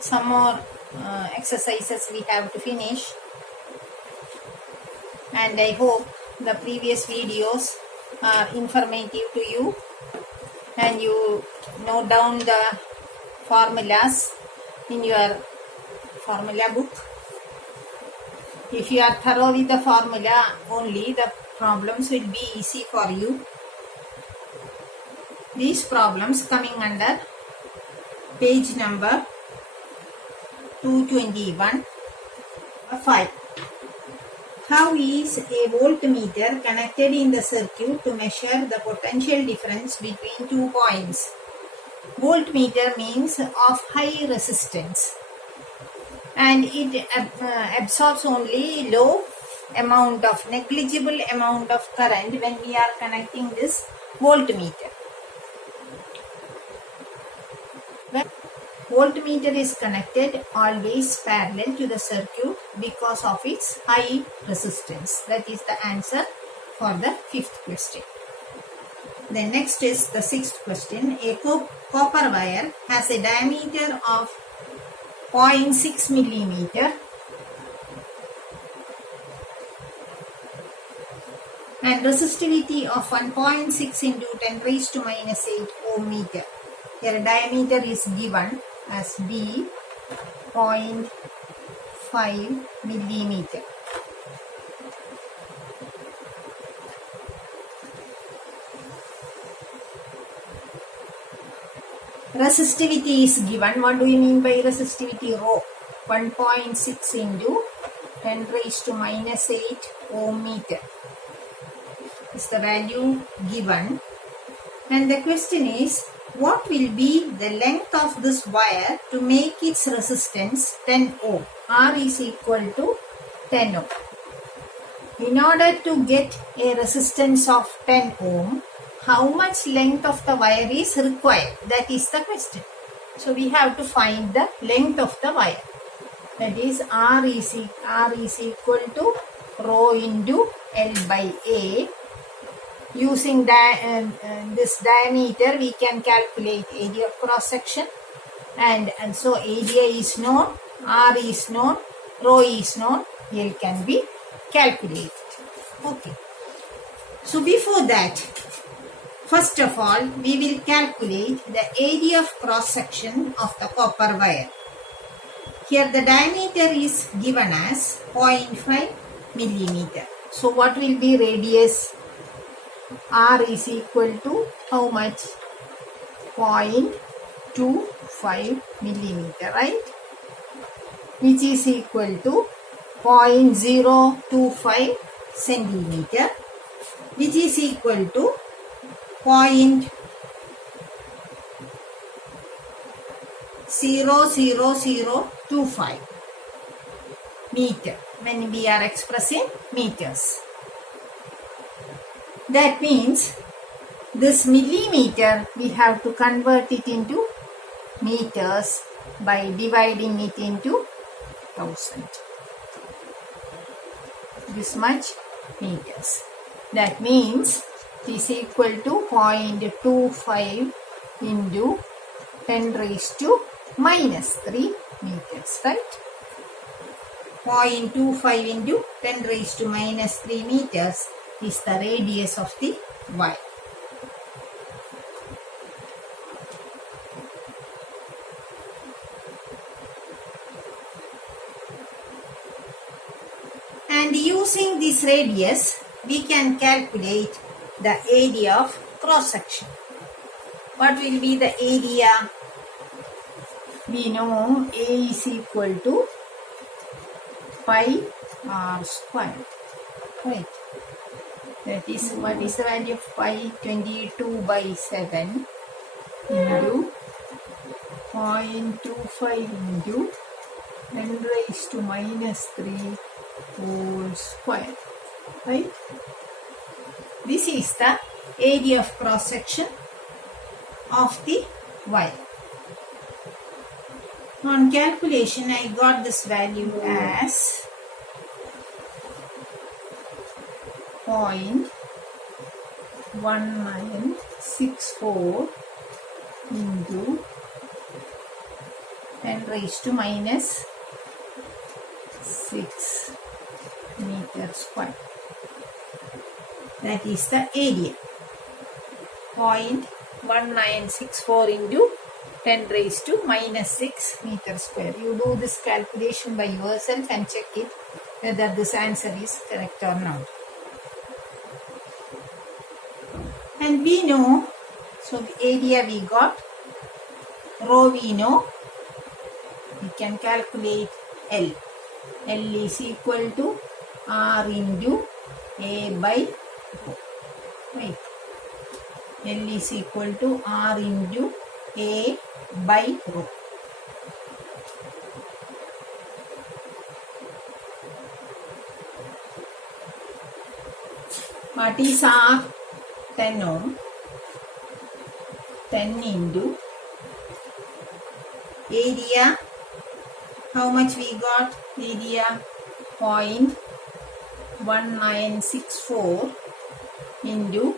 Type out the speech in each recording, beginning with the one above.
some more exercises we have to finish, and I hope the previous videos are informative to you and you note down the formulas in your formula book. If you are thorough with the formula only, the problems will be easy for you. These problems coming under page number 221, 5. How is a voltmeter connected in the circuit to measure the potential difference between 2 points? Voltmeter means of high resistance, and it absorbs only low amount of, negligible amount of current when we are connecting this voltmeter. When voltmeter is connected always parallel to the circuit because of its high resistance. That is the answer for the 5th question. The next is the 6th question. A copper wire has a diameter of 0.6 millimeter and resistivity of 1.6 into 10 raised to minus 8 ohm meter. Here diameter is given as B, 0.5 millimeter. Resistivity is given. What do you mean by resistivity? Rho. 1.6 into 10 raised to minus 8 ohm meter is the value given. And the question is, what will be the length of this wire to make its resistance 10 ohm? R is equal to 10 ohm. In order to get a resistance of 10 ohm, how much length of the wire is required? That is the question. So we have to find the length of the wire. That is R is equal to rho into L by A. Using this diameter, we can calculate area of cross section, and so area is known, R is known, rho is known, L can be calculated. Okay. So before that, first of all, we will calculate the area of cross section of the copper wire. Here the diameter is given as 0.5 millimeter. So what will be radius? R is equal to how much? 0.25 millimeter, right? Which is equal to 0.025 centimeter, which is equal to 0.00025 meter when we are expressing meters. That means this millimeter we have to convert it into meters by dividing it into 1000. This much meters. That means it is equal to 0.25 into 10 raised to minus 3 meters, right? 0.25 into 10 raised to minus 3 meters is the radius of the wire. And using this radius, we can calculate the area of cross section. What will be the area? We know A is equal to pi r square, right? That is, what is the value of pi? 22 by 7 into 0.25 into 10 raised to minus 3 whole square, right? This is the area of cross section of the wire. On calculation, I got this value as 0.1964 into 10 raised to minus 6 meter square. That is the area. 0.1964 into 10 raised to minus 6 meter square. You do this calculation by yourself and check it whether this answer is correct or not. And we know, so the area we got, rho we know, we can calculate L. L is equal to R into A by rho. Right. L is equal to R into A by rho. What is R? 10 ohm. 10 into area. How much we got? Area 0.1964 into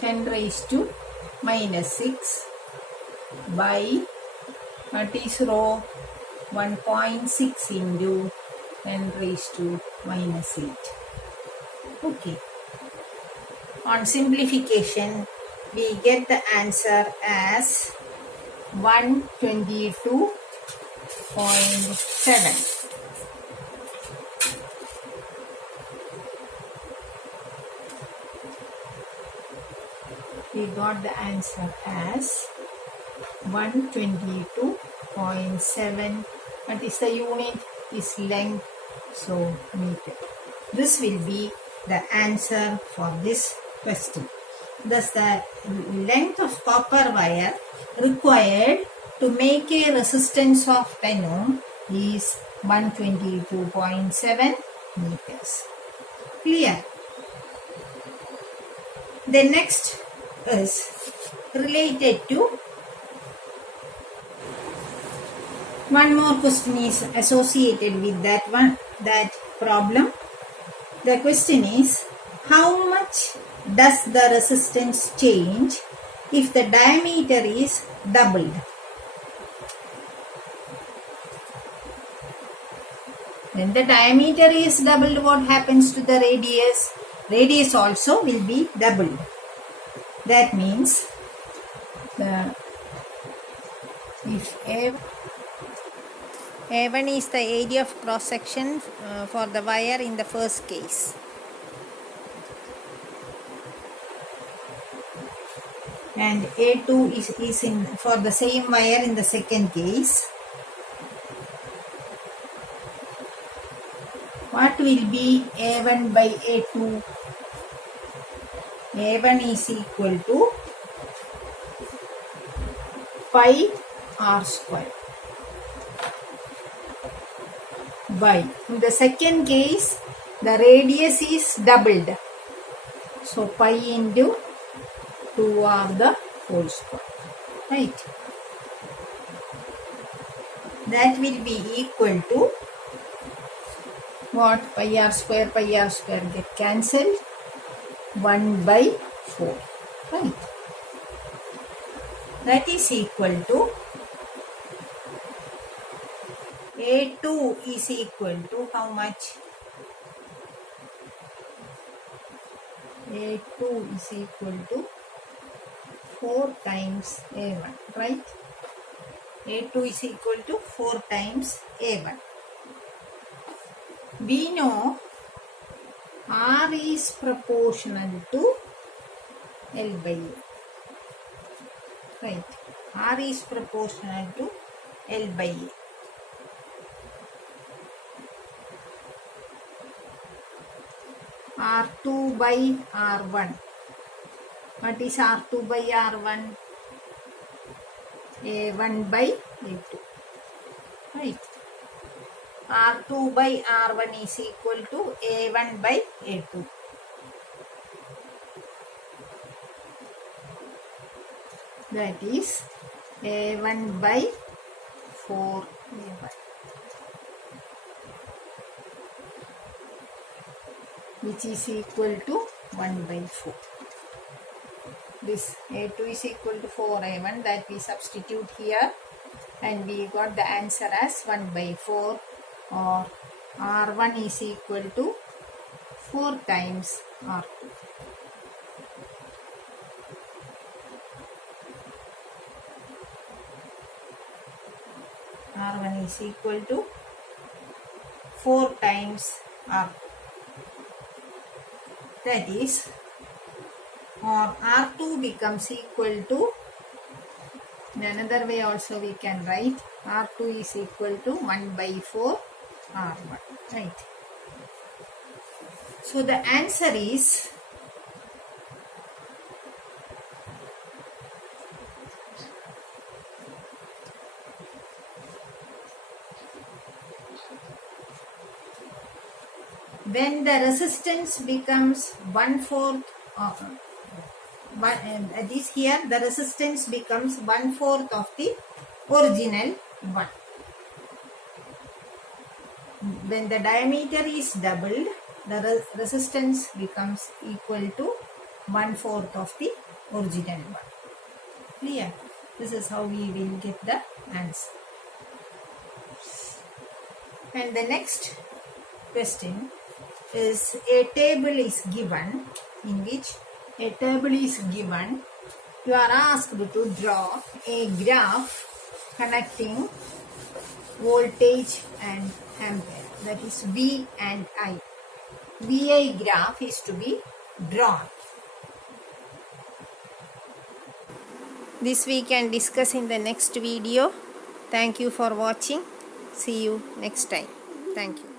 10 raised to minus 6 by, what is rho? 1.6 into 10 raised to minus 8. Okay. On simplification, we get the answer as 122.7. We got the answer as 122.7. What is the unit? Is length, so meter. This will be the answer for this question. Thus, the length of copper wire required to make a resistance of 10 ohm is 122.7 meters. Clear? The next is related to one more question is associated with that problem. The question is, how much does the resistance change if the diameter is doubled? When the diameter is doubled, what happens to the radius? Radius also will be doubled. That means if A1 is the area of cross section for the wire in the first case. And A2 is in for the same wire in the second case. What will be A1 by A2? A1 is equal to pi r square by, in the second case, the radius is doubled. So pi into 2r the whole square. Right. That will be equal to what? Pi r square get cancelled. 1 by 4. Right. That is equal to A2 is equal to how much? A2 is equal to 4 times A1, right? A2 is equal to 4 times A1. We know R is proportional to L by A. Right. R is proportional to L by A. R2 by R1. What is R2 by R1? A1 by A2. Right. R2 by R1 is equal to A1 by A2. That is A1 by 4 A1. Which is equal to 1 by 4. This A2 is equal to 4A1, that we substitute here. and we got the answer as 1 by 4, or R1 is equal to 4 times R2. R1 is equal to 4 times R2. That is, or R2 becomes equal to, in another way also we can write, R2 is equal to 1 by 4 R1, right? So the answer is when the resistance becomes 1/4 of that is, here the resistance becomes 1/4 of the original one. When the diameter is doubled, the resistance becomes equal to 1/4 of the original one. Clear? This is how we will get the answer. And the next question is, a table is given, in which a table is given. You are asked to draw a graph connecting voltage and ampere, that is V and I. VI graph is to be drawn. This we can discuss in the next video. Thank you for watching. See you next time. Thank you.